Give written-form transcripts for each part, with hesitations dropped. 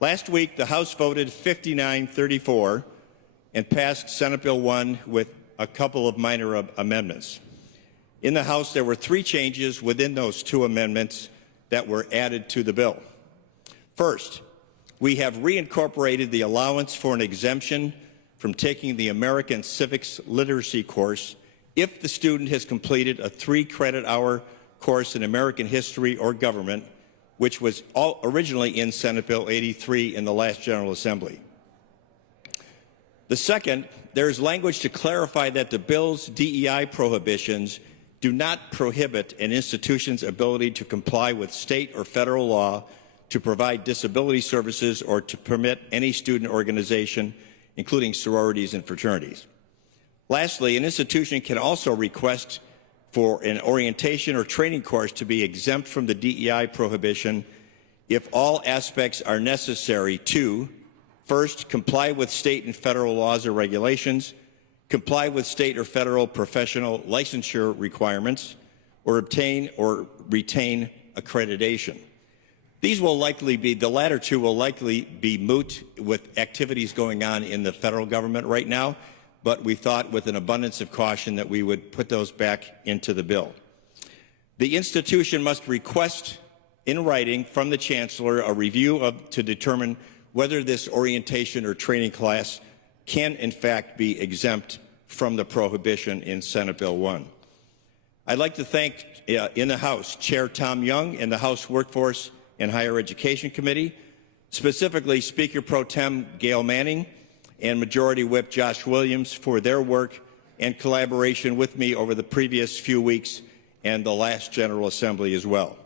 Last week, the House voted 59-34 and passed Senate Bill 1 with a couple of minor amendments. In the House, there were 3 changes within those 2 amendments that were added to the bill. First, we have reincorporated the allowance for an exemption from taking the American Civics Literacy course if the student has completed a 3-credit-hour course in American history or government, which was originally in Senate Bill 83 in the last General Assembly. The second, there is language to clarify that the bill's DEI prohibitions do not prohibit an institution's ability to comply with state or federal law to provide disability services or to permit any student organization, including sororities and fraternities. Lastly, an institution can also request for an orientation or training course to be exempt from the DEI prohibition if all aspects are necessary to, first, comply with state and federal laws or regulations, comply with state or federal professional licensure requirements, or obtain or retain accreditation. These will likely be, the latter 2 will likely be moot with activities going on in the federal government right now, but we thought with an abundance of caution that we would put those back into the bill. The institution must request in writing from the Chancellor a review to determine whether this orientation or training class can in fact be exempt from the prohibition in Senate Bill 1. I'd like to thank in the House Chair Tom Young and the House Workforce and Higher Education Committee, specifically Speaker Pro Tem Gail Manning and Majority Whip Josh Williams for their work and collaboration with me over the previous few weeks and the last General Assembly as well.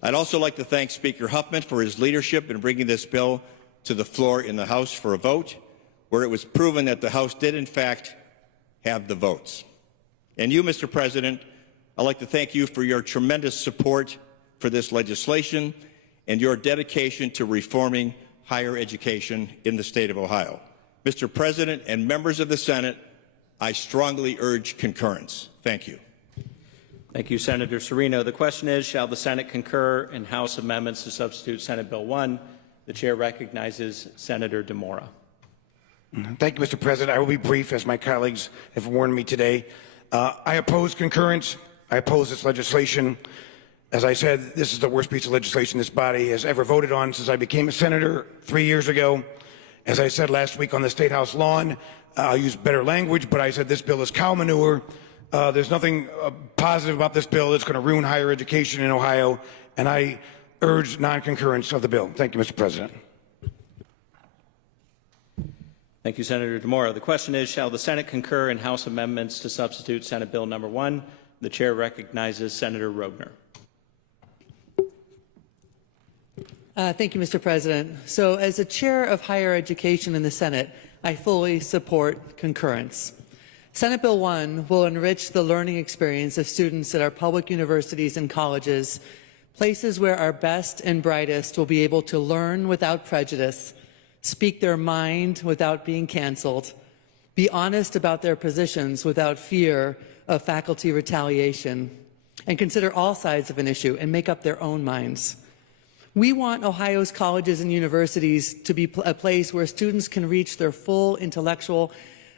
I'd also like to thank Speaker Huffman for his leadership in bringing this bill to the floor in the House for a vote, where it was proven that the House did in fact have the votes. And you, Mr. President, I'd like to thank you for your tremendous support for this legislation and your dedication to reforming higher education in the state of Ohio. Mr. President and members of the Senate, I strongly urge concurrence. Thank you. Thank you, Senator Serino. The question is, shall the Senate concur in House amendments to substitute Senate Bill 1? The chair recognizes Senator DeMora. Thank you, Mr. President. I will be brief, as my colleagues have warned me today. I oppose concurrence. I oppose this legislation. As I said, this is the worst piece of legislation this body has ever voted on since I became a senator 3 years ago. As I said last week on the State House lawn, I'll use better language, but I said this bill is cow manure. There's nothing positive about this bill. It's going to ruin higher education in Ohio, and I urge non-concurrence of the bill. Thank you, Mr. President. Thank you, Senator DeMora. The question is, shall the Senate concur in House amendments to substitute Senate Bill number 1? The chair recognizes Senator Robner. Thank you, Mr. President. So as the chair of higher education in the Senate, I fully support concurrence. Senate Bill 1 will enrich the learning experience of students at our public universities and colleges, places where our best and brightest will be able to learn without prejudice, speak their mind without being canceled, be honest about their positions without fear of faculty retaliation, and consider all sides of an issue and make up their own minds. We want Ohio's colleges and universities to be a place where students can reach their full intellectual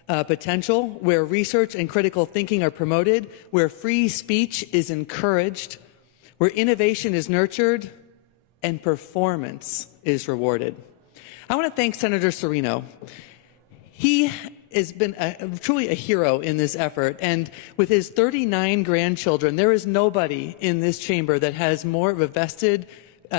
potential, where research and critical thinking are promoted, where free speech is encouraged, where innovation is nurtured, and performance is rewarded. I want to thank Senator Serino. He has been truly a hero in this effort, and with his 39 grandchildren, there is nobody in this chamber that has more of a vested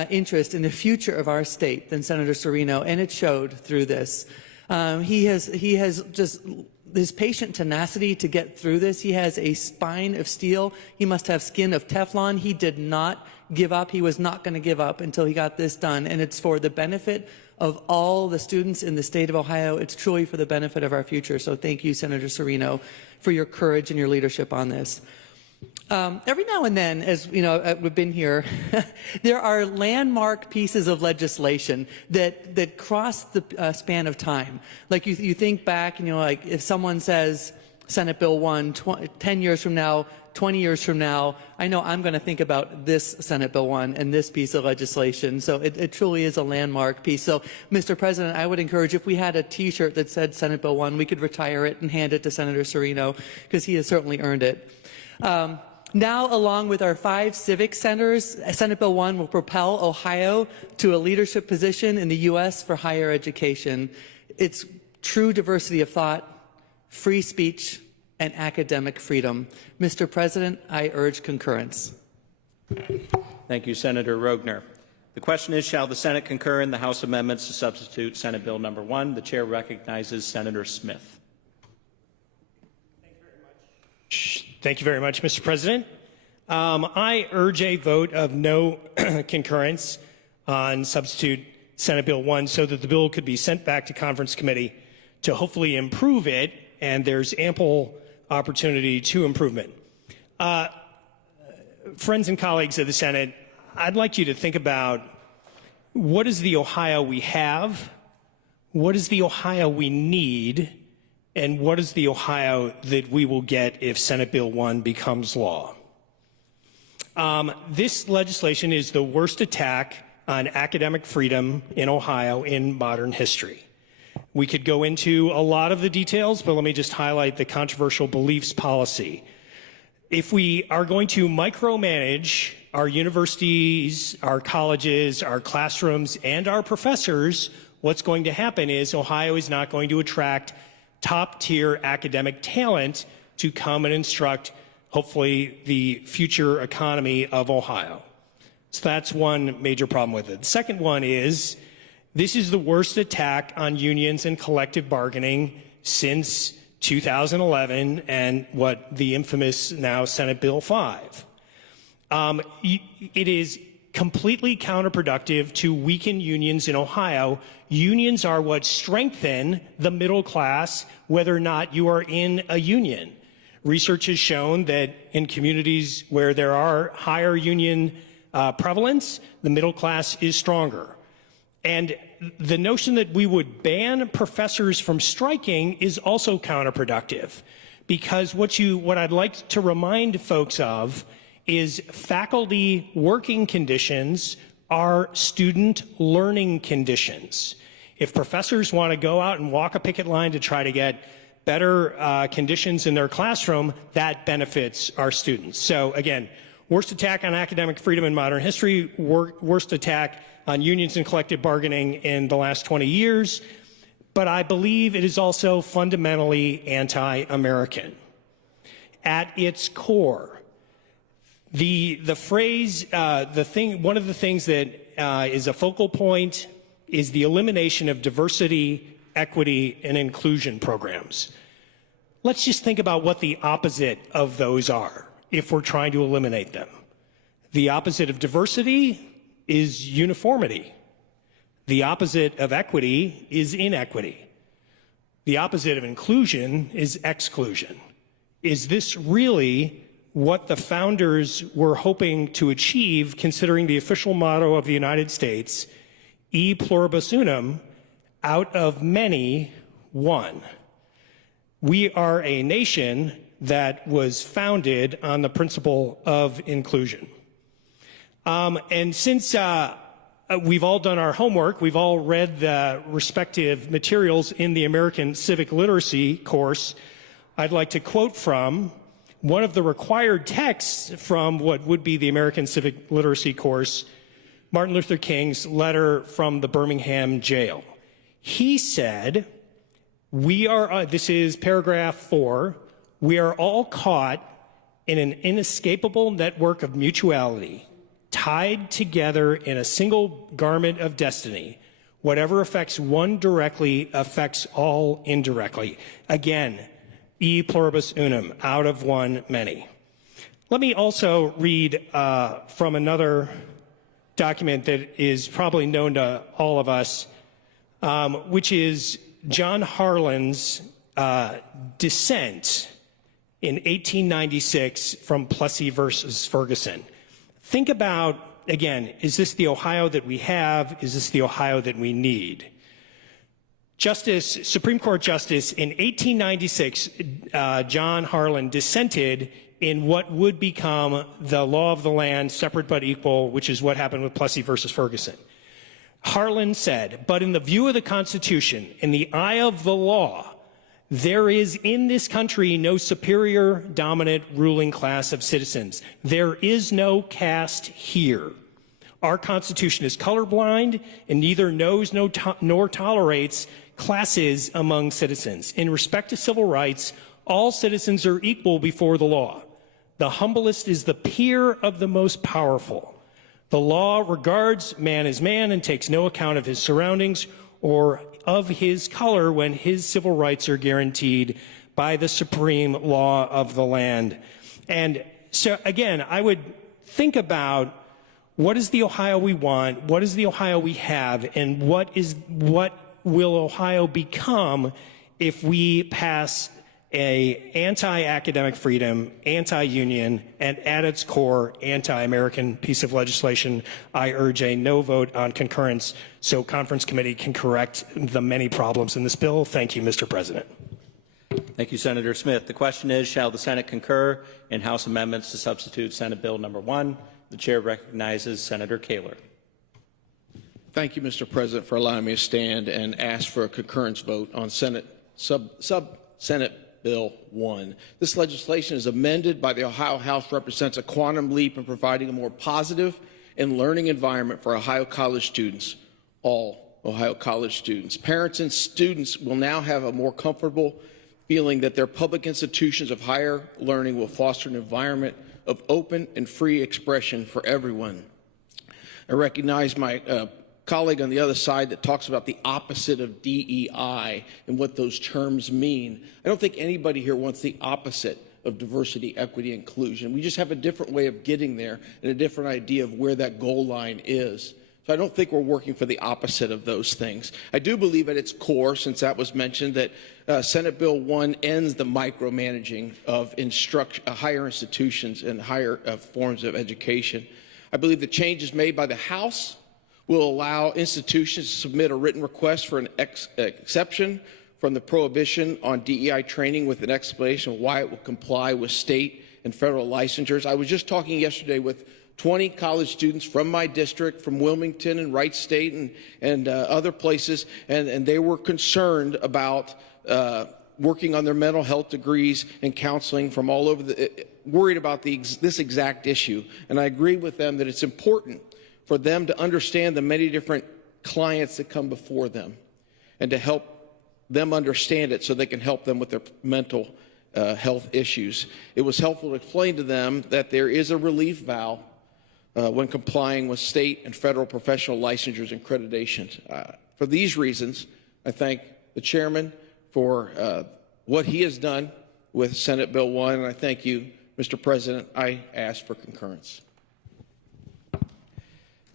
interest in the future of our state than Senator Serino, and it showed through this. He has just this patient tenacity to get through this. He has a spine of steel. He must have skin of Teflon. He did not give up. He was not going to give up until he got this done, and it's for the benefit of all the students in the state of Ohio. It's truly for the benefit of our future. So thank you, Senator Serino, for your courage and your leadership on this. Every now and then, as you know, we've been here, there are landmark pieces of legislation that cross the span of time. Like you think back, and like if someone says, Senate Bill 1 10 years from now, 20 years from now, I know I'm going to think about this Senate Bill 1 and this piece of legislation. So it truly is a landmark piece. So, Mr. President, I would encourage, if we had a T-shirt that said Senate Bill 1, we could retire it and hand it to Senator Serino, because he has certainly earned it. Now, along with our 5 civic centers, Senate Bill 1 will propel Ohio to a leadership position in the U.S. for higher education. It's true diversity of thought, free speech, and academic freedom. Mr. President, I urge concurrence. Thank you, Senator Rogner. The question is, shall the Senate concur in the House amendments to substitute Senate Bill number 1? The chair recognizes Senator Smith. Thank you very much, Mr. President. I urge a vote of no concurrence on substitute Senate Bill 1 so that the bill could be sent back to conference committee to hopefully improve it, and there's ample opportunity to improvement. Friends and colleagues of the Senate, I'd like you to think about what is the Ohio we have, what is the Ohio we need, and what is the Ohio that we will get if Senate Bill 1 becomes law. This legislation is the worst attack on academic freedom in Ohio in modern history. We could go into a lot of the details, but let me just highlight the controversial beliefs policy. If we are going to micromanage our universities, our colleges, our classrooms, and our professors, what's going to happen is Ohio is not going to attract top-tier academic talent to come and instruct, hopefully, the future economy of Ohio. So that's one major problem with it. The second one is this is the worst attack on unions and collective bargaining since 2011 and what the infamous now Senate Bill 5. It is completely counterproductive to weaken unions in Ohio. Unions are what strengthen the middle class, whether or not you are in a union. Research has shown that in communities where there are higher union prevalence, the middle class is stronger. And the notion that we would ban professors from striking is also counterproductive, because what I'd like to remind folks of is faculty working conditions are student learning conditions. If professors want to go out and walk a picket line to try to get better conditions in their classroom, that benefits our students. So again, worst attack on academic freedom in modern history, worst attack on unions and collective bargaining in the last 20 years, but I believe it is also fundamentally anti-American. At its core, the phrase, one of the things that is a focal point is the elimination of diversity, equity, and inclusion programs. Let's just think about what the opposite of those are if we're trying to eliminate them. The opposite of diversity is uniformity. The opposite of equity is inequity. The opposite of inclusion is exclusion. Is this really what the founders were hoping to achieve, considering the official motto of the United States, e pluribus unum, out of many, one? We are a nation that was founded on the principle of inclusion. And since we've all done our homework, we've all read the respective materials in the American Civic Literacy course, I'd like to quote from one of the required texts from what would be the American Civic Literacy course, Martin Luther King's letter from the Birmingham jail. He said, this is paragraph 4, we are all caught in an inescapable network of mutuality, tied together in a single garment of destiny. Whatever affects one directly affects all indirectly. Again, e pluribus unum, out of one, many. Let me also read from another document that is probably known to all of us, which is John Harlan's dissent in 1896 from Plessy versus Ferguson. Think about, again, is this the Ohio that we have? Is this the Ohio that we need? Supreme Court Justice in 1896, John Harlan dissented in what would become the law of the land, separate but equal, which is what happened with Plessy versus Ferguson. Harlan said, but in the view of the Constitution, in the eye of the law, there is in this country no superior dominant ruling class of citizens. There is no caste here. Our Constitution is colorblind and neither knows nor tolerates classes among citizens. In respect to civil rights, all citizens are equal before the law. The humblest is the peer of the most powerful. The law regards man as man and takes no account of his surroundings or of his color when his civil rights are guaranteed by the supreme law of the land. And so, again, I would think about what is the Ohio we want, what is the Ohio we have, and what will Ohio become if we pass a anti-academic freedom, anti-union, and at its core, anti-American piece of legislation. I urge a no vote on concurrence so conference committee can correct the many problems in this bill. Thank you, Mr. President. Thank you, Senator Smith. The question is, shall the Senate concur in House amendments to substitute Senate Bill number 1? The chair recognizes Senator Kaler. Thank you, Mr. President, for allowing me to stand and ask for a concurrence vote on Senate Bill 1. This legislation is amended by the Ohio House represents a quantum leap in providing a more positive and learning environment for Ohio college students, all Ohio college students. Parents and students will now have a more comfortable feeling that their public institutions of higher learning will foster an environment of open and free expression for everyone. I recognize my colleague on the other side that talks about the opposite of DEI and what those terms mean. I don't think anybody here wants the opposite of diversity, equity, inclusion. We just have a different way of getting there and a different idea of where that goal line is. So I don't think we're working for the opposite of those things. I do believe at its core, since that was mentioned, that Senate Bill 1 ends the micromanaging of higher institutions and higher forms of education. I believe the changes made by the House will allow institutions to submit a written request for an exception from the prohibition on DEI training with an explanation of why it will comply with state and federal licensures. I was just talking yesterday with 20 college students from my district, from Wilmington and Wright State and other places, and they were concerned about working on their mental health degrees and counseling from all over, worried about this exact issue. And I agree with them that it's important for them to understand the many different clients that come before them and to help them understand it so they can help them with their mental health issues. It was helpful to explain to them that there is a relief valve when complying with state and federal professional licensures and accreditations. For these reasons, I thank the chairman for what he has done with Senate Bill 1, and I thank you, Mr. President. I ask for concurrence.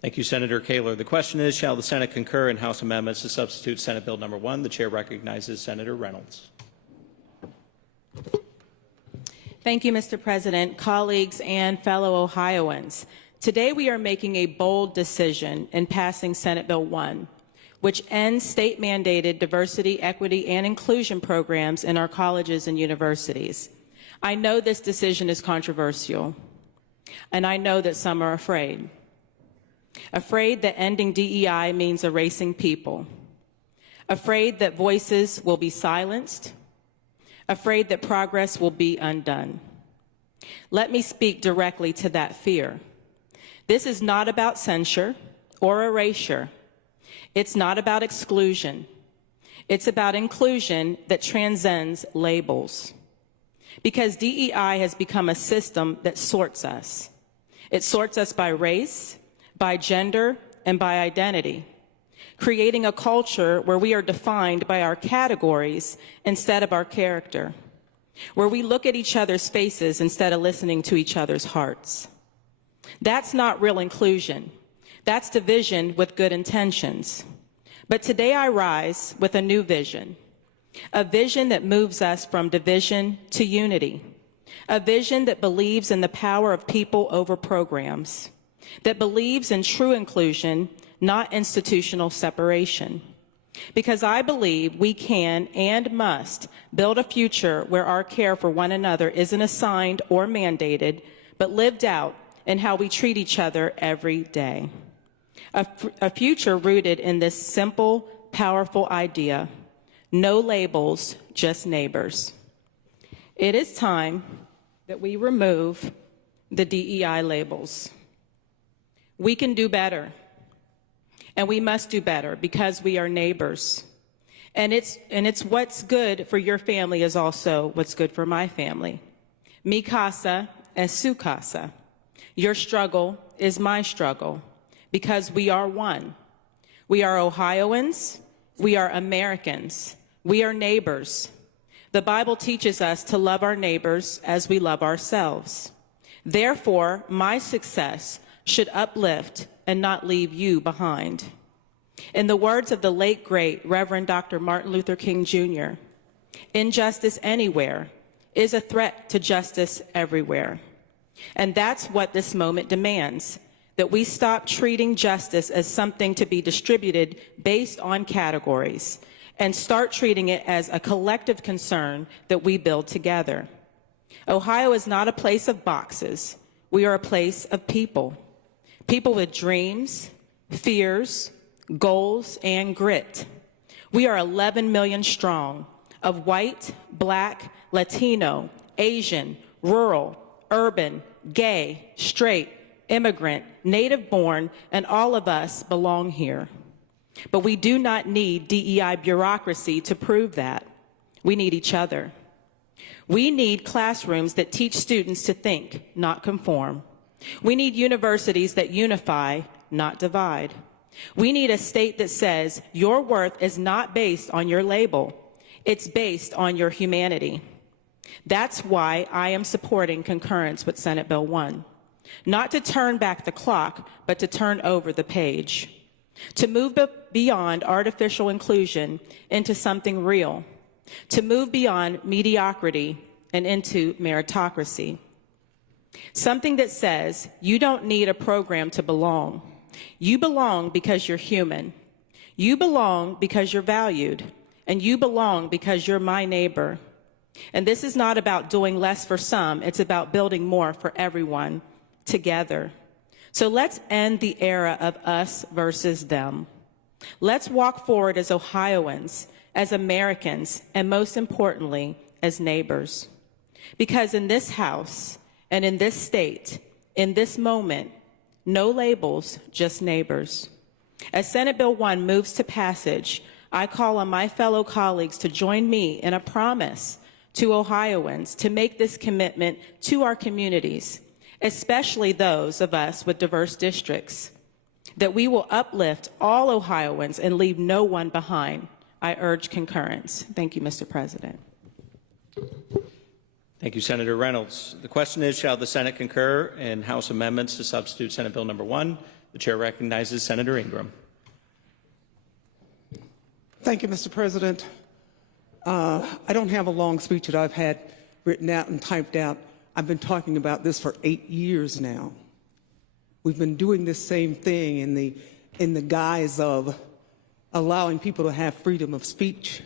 Thank you, Senator Kaler. The question is, shall the Senate concur in House amendments to substitute Senate Bill number 1? The chair recognizes Senator Reynolds. Thank you, Mr. President, colleagues, and fellow Ohioans. Today we are making a bold decision in passing Senate Bill 1, which ends state-mandated diversity, equity, and inclusion programs in our colleges and universities. I know this decision is controversial, and I know that some are afraid. Afraid that ending DEI means erasing people. Afraid that voices will be silenced. Afraid that progress will be undone. Let me speak directly to that fear. This is not about censure or erasure. It's not about exclusion. It's about inclusion that transcends labels. Because DEI has become a system that sorts us. It sorts us by race, by gender, and by identity, creating a culture where we are defined by our categories instead of our character, where we look at each other's faces instead of listening to each other's hearts. That's not real inclusion. That's division with good intentions. But today I rise with a new vision, a vision that moves us from division to unity, a vision that believes in the power of people over programs, that believes in true inclusion, not institutional separation. Because I believe we can and must build a future where our care for one another isn't assigned or mandated, but lived out in how we treat each other every day. A future rooted in this simple, powerful idea: no labels, just neighbors. It is time that we remove the DEI labels. We can do better, and we must do better because we are neighbors. And it's what's good for your family is also what's good for my family. Mi casa es su casa. Your struggle is my struggle because we are one. We are Ohioans. We are Americans. We are neighbors. The Bible teaches us to love our neighbors as we love ourselves. Therefore, my success should uplift and not leave you behind. In the words of the late, great Reverend Dr. Martin Luther King Jr., injustice anywhere is a threat to justice everywhere. And that's what this moment demands, that we stop treating justice as something to be distributed based on categories and start treating it as a collective concern that we build together. Ohio is not a place of boxes. We are a place of people. People with dreams, fears, goals, and grit. We are 11 million strong of white, black, Latino, Asian, rural, urban, gay, straight, immigrant, native-born, and all of us belong here. But we do not need DEI bureaucracy to prove that. We need each other. We need classrooms that teach students to think, not conform. We need universities that unify, not divide. We need a state that says your worth is not based on your label. It's based on your humanity. That's why I am supporting concurrence with Senate Bill 1. Not to turn back the clock, but to turn over the page. To move beyond artificial inclusion into something real. To move beyond mediocrity and into meritocracy. Something that says you don't need a program to belong. You belong because you're human. You belong because you're valued. And you belong because you're my neighbor. And this is not about doing less for some. It's about building more for everyone together. So let's end the era of us versus them. Let's walk forward as Ohioans, as Americans, and most importantly, as neighbors. Because in this House and in this state, in this moment, no labels, just neighbors. As Senate Bill 1 moves to passage, I call on my fellow colleagues to join me in a promise to Ohioans to make this commitment to our communities, especially those of us with diverse districts, that we will uplift all Ohioans and leave no one behind. I urge concurrence. Thank you, Mr. President. Thank you, Senator Reynolds. The question is, shall the Senate concur in House amendments to substitute Senate Bill number 1? The chair recognizes Senator Ingram. Thank you, Mr. President. I don't have a long speech that I've had written out and typed out. I've been talking about this for 8 years now. We've been doing this same thing in the guise of allowing people to have freedom of speech.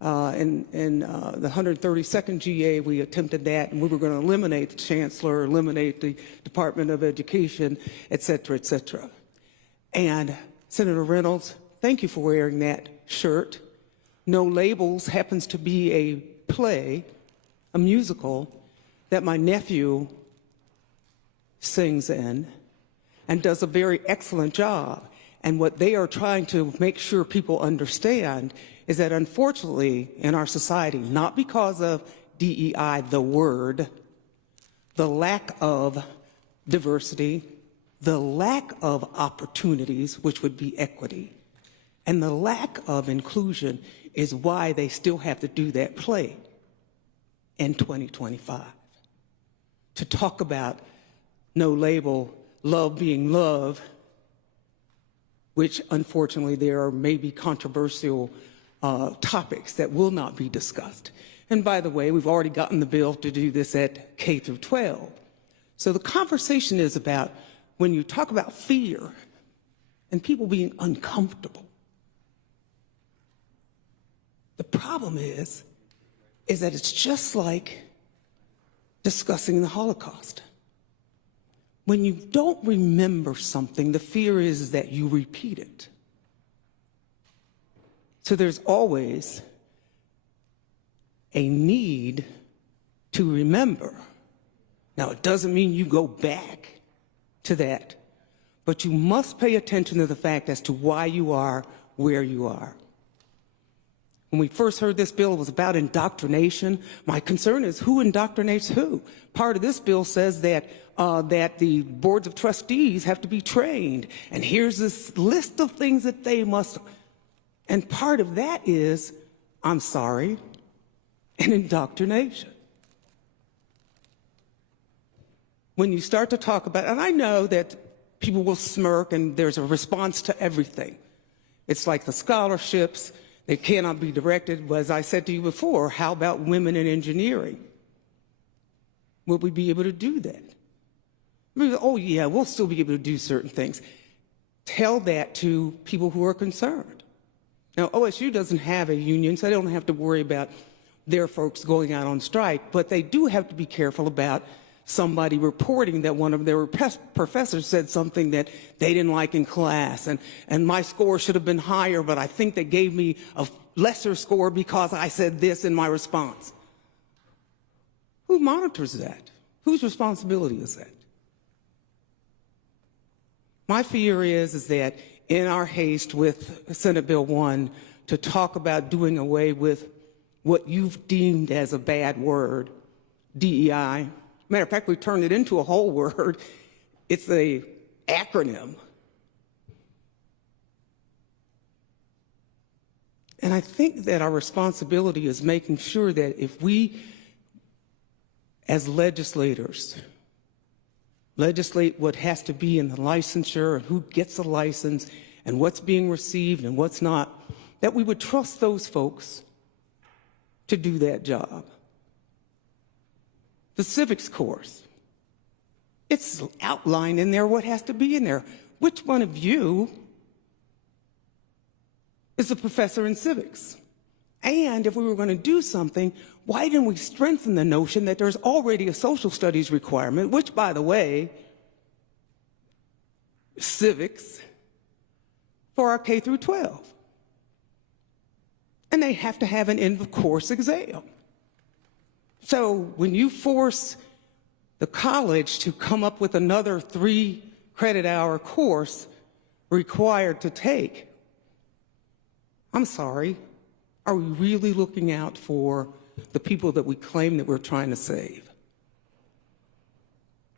In the 132nd GA, we attempted that, and we were going to eliminate the chancellor, eliminate the Department of Education, et cetera, et cetera. And Senator Reynolds, thank you for wearing that shirt. No Labels happens to be a play, a musical, that my nephew sings in and does a very excellent job. And what they are trying to make sure people understand is that unfortunately in our society, not because of DEI, the word, the lack of diversity, the lack of opportunities, which would be equity, and the lack of inclusion is why they still have to do that play in 2025. To talk about no label, love being love, which unfortunately there are maybe controversial topics that will not be discussed. And by the way, we've already gotten the bill to do this at K through 12. So the conversation is about when you talk about fear and people being uncomfortable, problem is that it's just like discussing the Holocaust. When you don't remember something, the fear is that you repeat it. So there's always a need to remember. Now, it doesn't mean you go back to that, but you must pay attention to the fact as to why you are where you are. When we first heard this bill, it was about indoctrination. My concern is who indoctrinates who. Part of this bill says that the boards of trustees have to be trained, and here's this list of things that they must. And part of that is, I'm sorry, an indoctrination. When you start to talk about, and I know that people will smirk and there's a response to everything. It's like the scholarships, they cannot be directed. But as I said to you before, how about women in engineering? Will we be able to do that? Oh yeah, we'll still be able to do certain things. Tell that to people who are concerned. Now, OSU doesn't have a union, so they don't have to worry about their folks going out on strike, but they do have to be careful about somebody reporting that one of their professors said something that they didn't like in class, and my score should have been higher, but I think they gave me a lesser score because I said this in my response. Who monitors that? Whose responsibility is that? My fear is that in our haste with Senate Bill 1 to talk about doing away with what you've deemed as a bad word, DEI. Matter of fact, we turned it into a whole word. It's an acronym. And I think that our responsibility is making sure that if we, as legislators, legislate what has to be in the licensure and who gets a license and what's being received and what's not, that we would trust those folks to do that job. The civics course, it's outlined in there what has to be in there. Which one of you is a professor in civics? And if we were going to do something, why didn't we strengthen the notion that there's already a social studies requirement, which, by the way, civics for our K through 12. And they have to have an end of course exam. So when you force the college to come up with another 3 credit hour course required to take, I'm sorry, are we really looking out for the people that we claim that we're trying to save?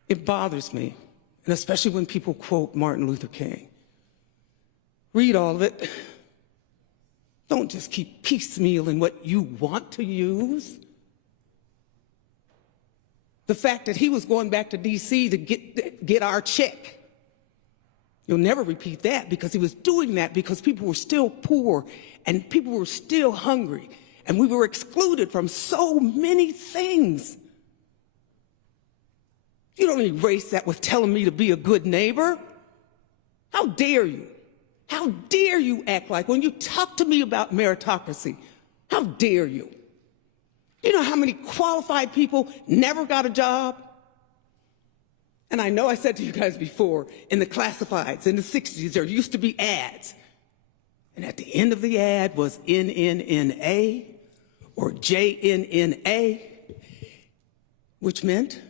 It bothers me, and especially when people quote Martin Luther King. Read all of it. Don't just keep piecemealing what you want to use. The fact that he was going back to D.C. to get our check. You'll never repeat that, because he was doing that because people were still poor and people were still hungry and we were excluded from so many things. You don't erase that with telling me to be a good neighbor. How dare you? How dare you act like when you talk to me about meritocracy? How dare you? You know how many qualified people never got a job? And I know I said to you guys before, in the classifieds, in the 60s, there used to be ads. And at the end of the ad was NNNA or JNNA, which meant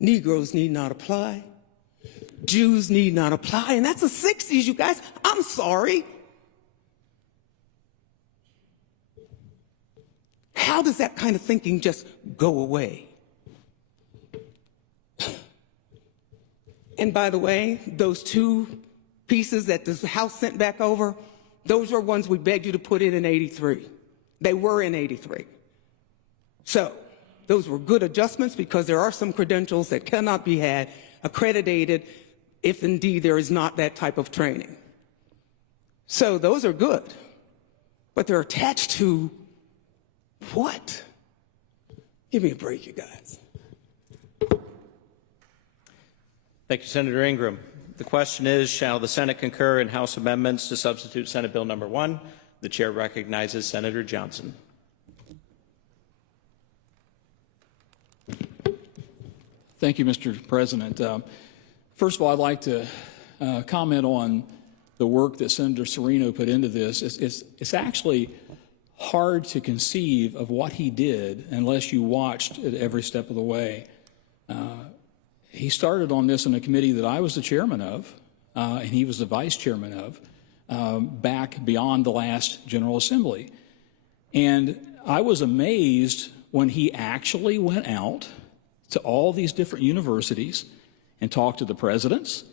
Negroes need not apply, Jews need not apply. And that's the 60s, you guys. I'm sorry. How does that kind of thinking just go away? And by the way, those 2 pieces that the House sent back over, those were ones we begged you to put in 83. They were in 83. So those were good adjustments, because there are some credentials that cannot be had accredited if indeed there is not that type of training. So those are good, but they're attached to what? Give me a break, you guys. Thank you, Senator Ingram. The question is, shall the Senate concur in House amendments to substitute Senate Bill number 1? The chair recognizes Senator Johnson. Thank you, Mr. President. First of all, I'd like to comment on the work that Senator Serino put into this. It's actually hard to conceive of what he did unless you watched it every step of the way. He started on this in a committee that I was the chairman of, and he was the vice chairman of, back beyond the last General Assembly. And I was amazed when he actually went out to all these different universities and talked to the presidents,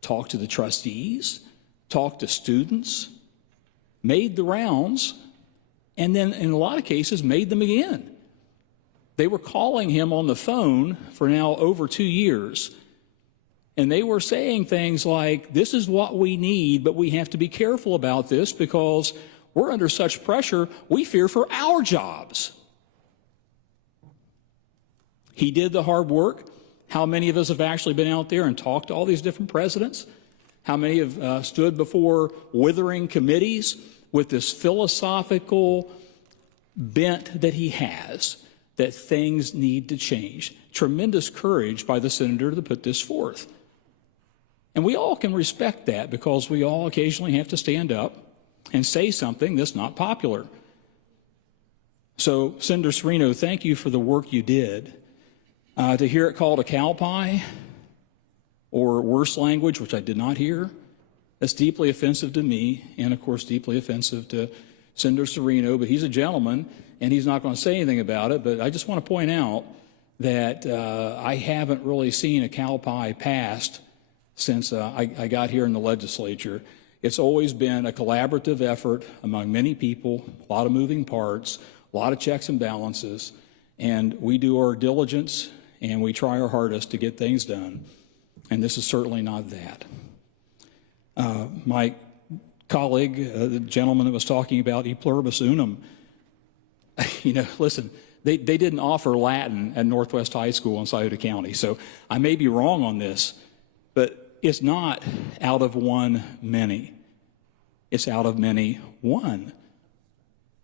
talked to the trustees, talked to students, made the rounds, and then in a lot of cases made them again. They were calling him on the phone for now over 2 years, and they were saying things like, this is what we need, but we have to be careful about this because we're under such pressure, we fear for our jobs. He did the hard work. How many of us have actually been out there and talked to all these different presidents? How many have stood before withering committees with this philosophical bent that he has, that things need to change? Tremendous courage by the senator to put this forth. And we all can respect that because we all occasionally have to stand up and say something that's not popular. So, Senator Serino, thank you for the work you did. To hear it called a cow pie or worse language, which I did not hear, that's deeply offensive to me and, of course, deeply offensive to Senator Serino. But he's a gentleman, and he's not going to say anything about it. But I just want to point out that I haven't really seen a cow pie passed since I got here in the legislature. It's always been a collaborative effort among many people, a lot of moving parts, a lot of checks and balances, and we do our diligence and we try our hardest to get things done, and this is certainly not that. My colleague, the gentleman that was talking about e pluribus unum, listen, they didn't offer Latin at Northwest High School in Scioto County, so I may be wrong on this, but it's not out of one many. It's out of many one.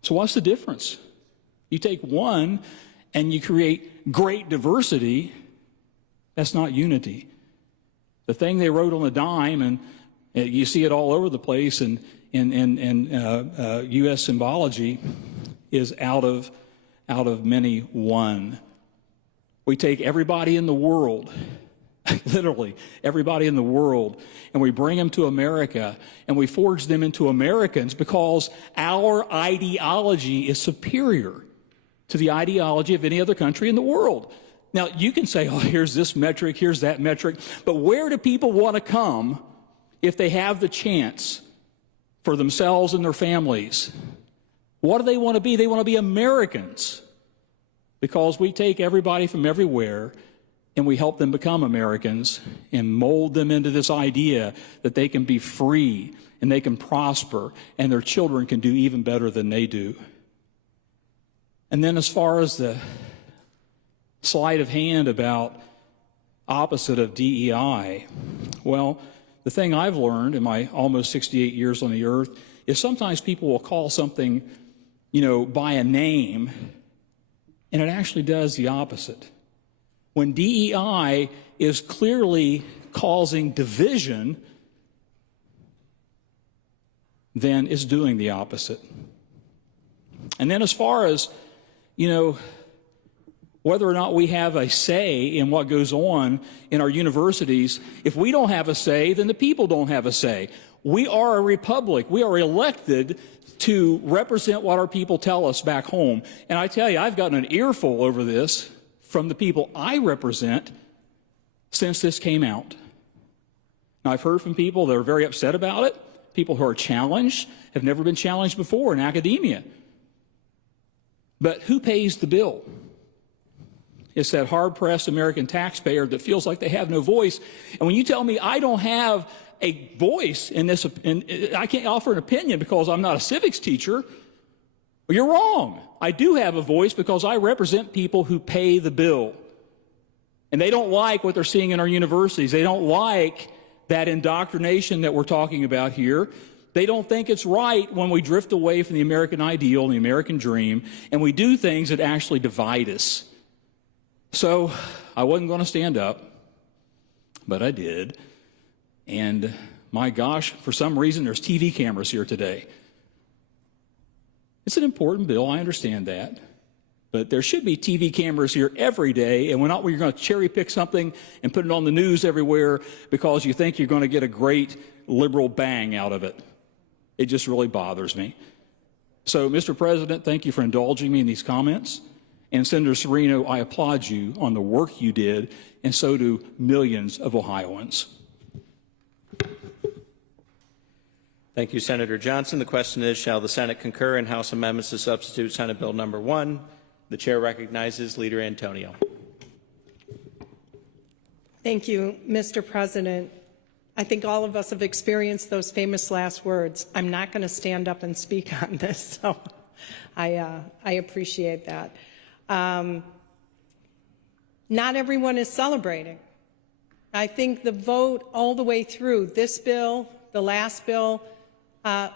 So what's the difference? You take one and you create great diversity. That's not unity. The thing they wrote on the dime, and you see it all over the place in U.S. symbology, is out of many one. We take everybody in the world, literally everybody in the world, and we bring them to America, and we forge them into Americans because our ideology is superior to the ideology of any other country in the world. Now, you can say, oh, here's this metric, here's that metric, but where do people want to come if they have the chance for themselves and their families? What do they want to be? They want to be Americans, because we take everybody from everywhere and we help them become Americans and mold them into this idea that they can be free and they can prosper and their children can do even better than they do. And then as far as the sleight of hand about opposite of DEI, well, the thing I've learned in my almost 68 years on the earth is sometimes people will call something, by a name, and it actually does the opposite. When DEI is clearly causing division, then it's doing the opposite. And then as far as, whether or not we have a say in what goes on in our universities, if we don't have a say, then the people don't have a say. We are a republic. We are elected to represent what our people tell us back home. And I tell you, I've gotten an earful over this from the people I represent since this came out. Now, I've heard from people that are very upset about it, people who are challenged, have never been challenged before in academia. But who pays the bill? It's that hard-pressed American taxpayer that feels like they have no voice. And when you tell me I don't have a voice in this, and I can't offer an opinion because I'm not a civics teacher, well, you're wrong. I do have a voice because I represent people who pay the bill. And they don't like what they're seeing in our universities. They don't like that indoctrination that we're talking about here. They don't think it's right when we drift away from the American ideal and the American dream, and we do things that actually divide us. So I wasn't going to stand up, but I did. And my gosh, for some reason, there's TV cameras here today. It's an important bill, I understand that. But there should be TV cameras here every day, and we're not where you're going to cherry pick something and put it on the news everywhere because you think you're going to get a great liberal bang out of it. It just really bothers me. So, Mr. President, thank you for indulging me in these comments. And Senator Serino, I applaud you on the work you did, and so do millions of Ohioans. Thank you, Senator Johnson. The question is, shall the Senate concur in House amendments to substitute Senate Bill number 1? The chair recognizes Leader Antonio. Thank you, Mr. President. I think all of us have experienced those famous last words. I'm not going to stand up and speak on this, so I appreciate that. Not everyone is celebrating. I think the vote all the way through, this bill, the last bill,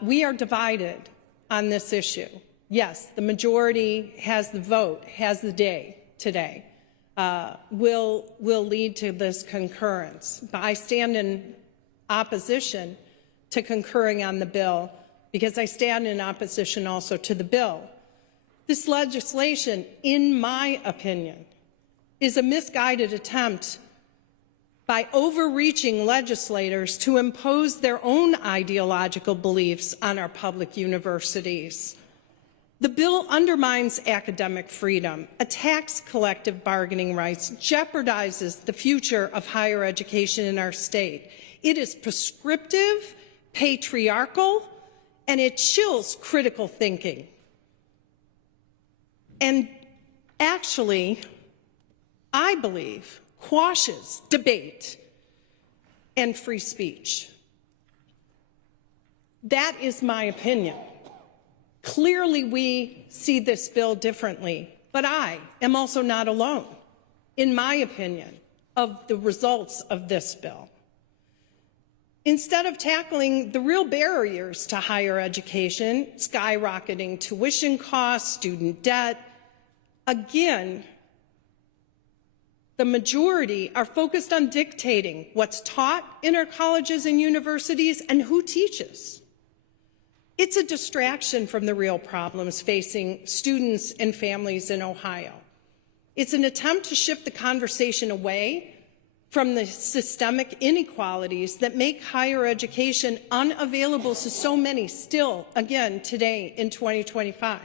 we are divided on this issue. Yes, the majority has the vote, has the day today, will lead to this concurrence. But I stand in opposition to concurring on the bill because I stand in opposition also to the bill. This legislation, in my opinion, is a misguided attempt by overreaching legislators to impose their own ideological beliefs on our public universities. The bill undermines academic freedom, attacks collective bargaining rights, jeopardizes the future of higher education in our state. It is prescriptive, patriarchal, and it chills critical thinking. And actually, I believe, quashes debate and free speech. That is my opinion. Clearly, we see this bill differently, but I am also not alone, in my opinion, of the results of this bill. Instead of tackling the real barriers to higher education, skyrocketing tuition costs, student debt, again, the majority are focused on dictating what's taught in our colleges and universities and who teaches. It's a distraction from the real problems facing students and families in Ohio. It's an attempt to shift the conversation away from the systemic inequalities that make higher education unavailable to so many still, again, today in 2025.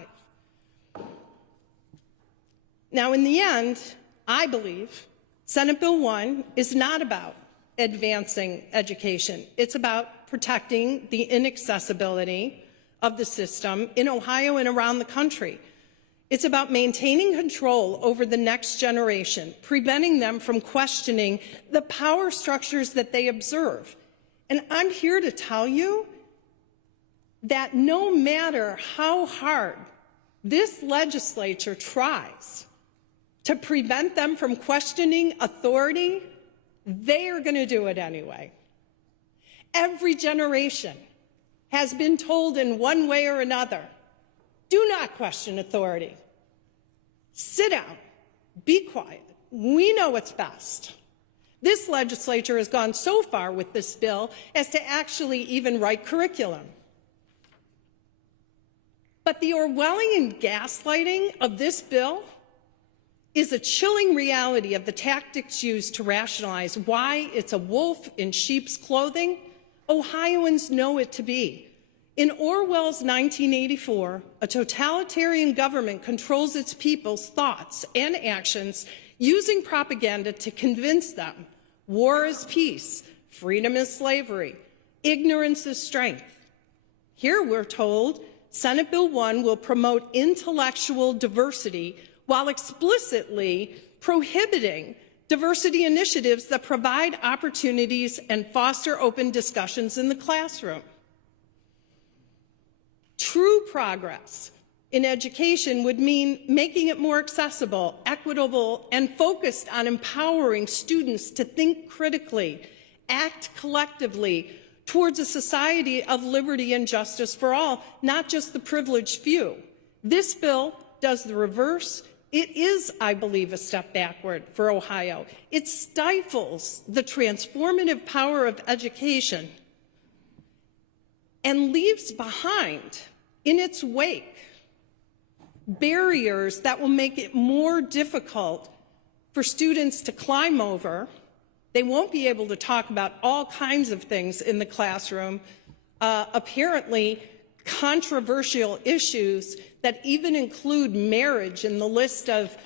Now, in the end, I believe Senate Bill 1 is not about advancing education. It's about protecting the inaccessibility of the system in Ohio and around the country. It's about maintaining control over the next generation, preventing them from questioning the power structures that they observe. And I'm here to tell you that no matter how hard this legislature tries to prevent them from questioning authority, they are going to do it anyway. Every generation has been told in one way or another, do not question authority. Sit down, be quiet. We know what's best. This legislature has gone so far with this bill as to actually even write curriculum. But the Orwellian gaslighting of this bill is a chilling reality of the tactics used to rationalize why it's a wolf in sheep's clothing Ohioans know it to be. In Orwell's 1984, a totalitarian government controls its people's thoughts and actions using propaganda to convince them war is peace, freedom is slavery, ignorance is strength. Here we're told Senate Bill 1 will promote intellectual diversity while explicitly prohibiting diversity initiatives that provide opportunities and foster open discussions in the classroom. True progress in education would mean making it more accessible, equitable, and focused on empowering students to think critically, act collectively towards a society of liberty and justice for all, not just the privileged few. This bill does the reverse. It is, I believe, a step backward for Ohio. It stifles the transformative power of education and leaves behind in its wake barriers that will make it more difficult for students to climb over. They won't be able to talk about all kinds of things in the classroom, apparently controversial issues that even include marriage in the list of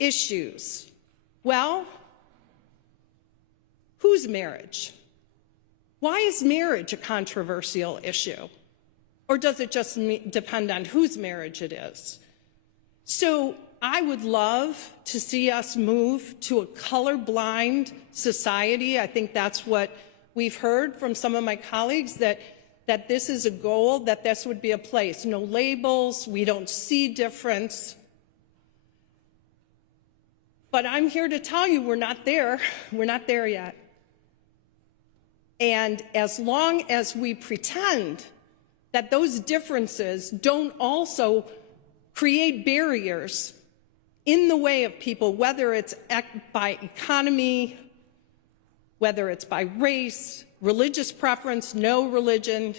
issues. Well, whose marriage? Why is marriage a controversial issue? Or does it just depend on whose marriage it is? So I would love to see us move to a colorblind society. I think that's what we've heard from some of my colleagues, that this is a goal, that this would be a place. No labels, we don't see difference. But I'm here to tell you we're not there. We're not there yet. And as long as we pretend that those differences don't also create barriers in the way of people, whether it's by economy, whether it's by race, religious preference, no religion,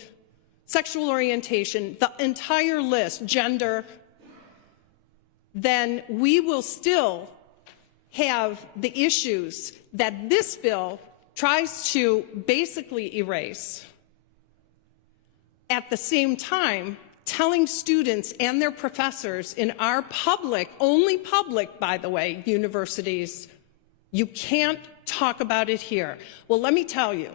sexual orientation, the entire list, gender, then we will still have the issues that this bill tries to basically erase. At the same time, telling students and their professors in our public, only public, by the way, universities, you can't talk about it here. Well, let me tell you,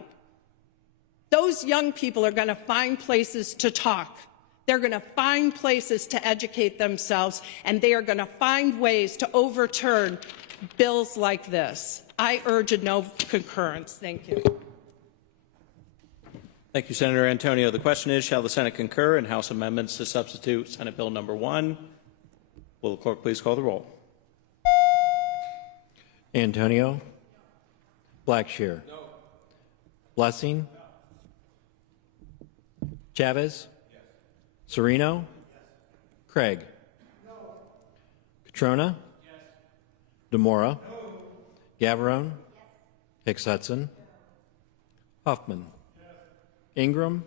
those young people are going to find places to talk. They're going to find places to educate themselves, and they are going to find ways to overturn bills like this. I urge a no concurrence. Thank you. Thank you, Senator Antonio. The question is, shall the Senate concur in House amendments to substitute Senate Bill number 1? Will the clerk please call the roll? Antonio? Blackshear? No. Blessing? No. Chavez? Yes. Serino? Yes. Craig? No. Catrona? Yes. DeMora? No. Gavarone? Yes. Hicks Hudson? Huffman? Yes. Ingram?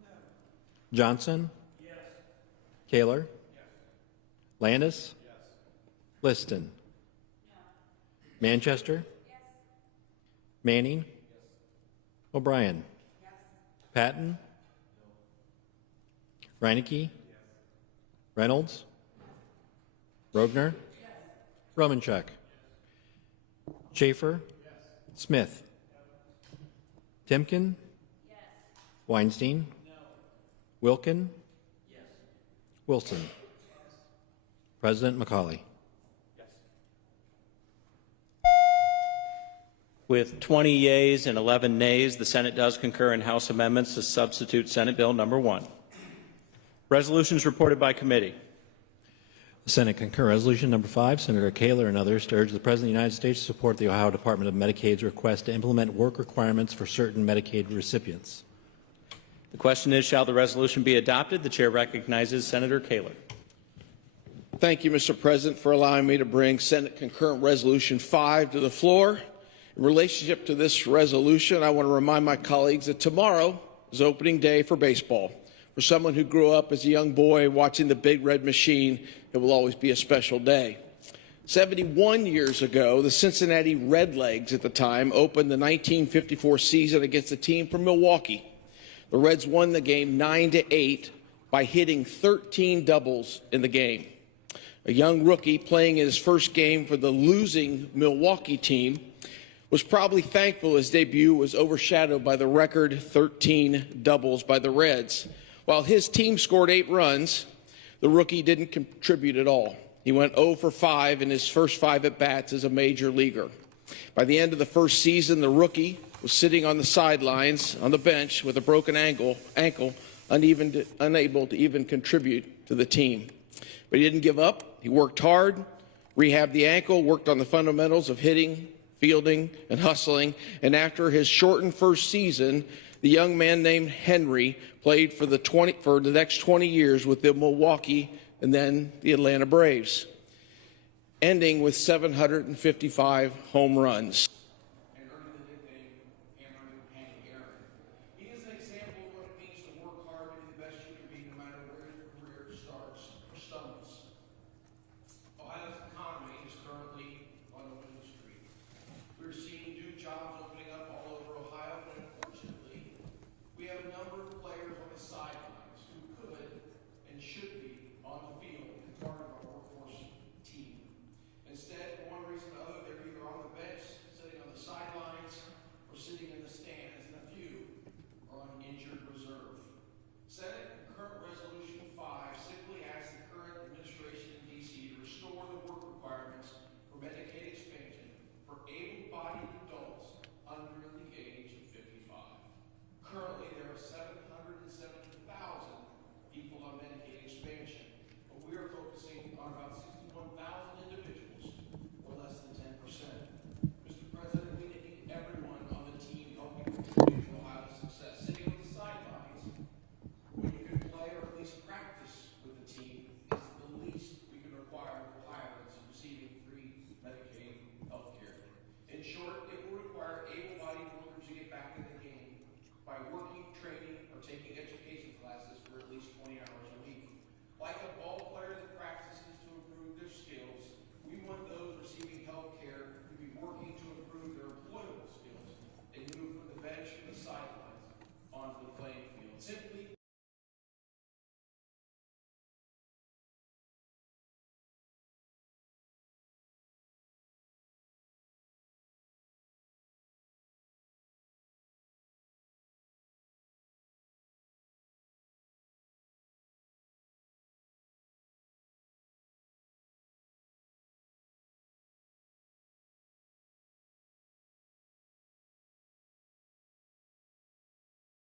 No. Johnson? Yes. Kaler? Yes. Landis? Yes. Liston? No. Manchester? Yes. Manning? Yes. O'Brien? Yes. Patton? No. Reinecke? Yes. Reynolds? Yes. Rogner? Yes. Romanchuk? Yes. Schaefer? Yes. Smith? Yes. Timken? Yes. Weinstein? No. Wilkin? Yes. Wilson? Yes. President McCauley? With 20 yeas and 11 nays, the Senate does concur in House amendments to substitute Senate Bill number 1. Resolutions reported by committee. The Senate concur. Resolution number 5, Senator Kaler and others to urge the President of the United States to support the Ohio Department of Medicaid's request to implement work requirements for certain Medicaid recipients. The question is, shall the resolution be adopted? The chair recognizes Senator Kaler. Thank you, Mr. President, for allowing me to bring Senate Concurrent Resolution 5 to the floor. In relationship to this resolution, I want to remind my colleagues that tomorrow is opening day for baseball. For someone who grew up as a young boy watching the Big Red Machine, it will always be a special day. 71 years ago, the Cincinnati Redlegs at the time opened the 1954 season against a team from Milwaukee. The Reds won the game 9-8 by hitting 13 doubles in the game. A young rookie playing in his first game for the losing Milwaukee team was probably thankful his debut was overshadowed by the record 13 doubles by the Reds. While his team scored 8 runs, the rookie didn't contribute at all. He went 0 for 5 in his first 5 at-bats as a major leaguer. By the end of the first season, the rookie was sitting on the sidelines on the bench with a broken ankle, unable to even contribute to the team. But he didn't give up. He worked hard, rehabbed the ankle, worked on the fundamentals of hitting, fielding, and hustling, and after his shortened first season, The young man named Henry played for the next 20 years with the Milwaukee and then the Atlanta Braves, ending with 755 home runs.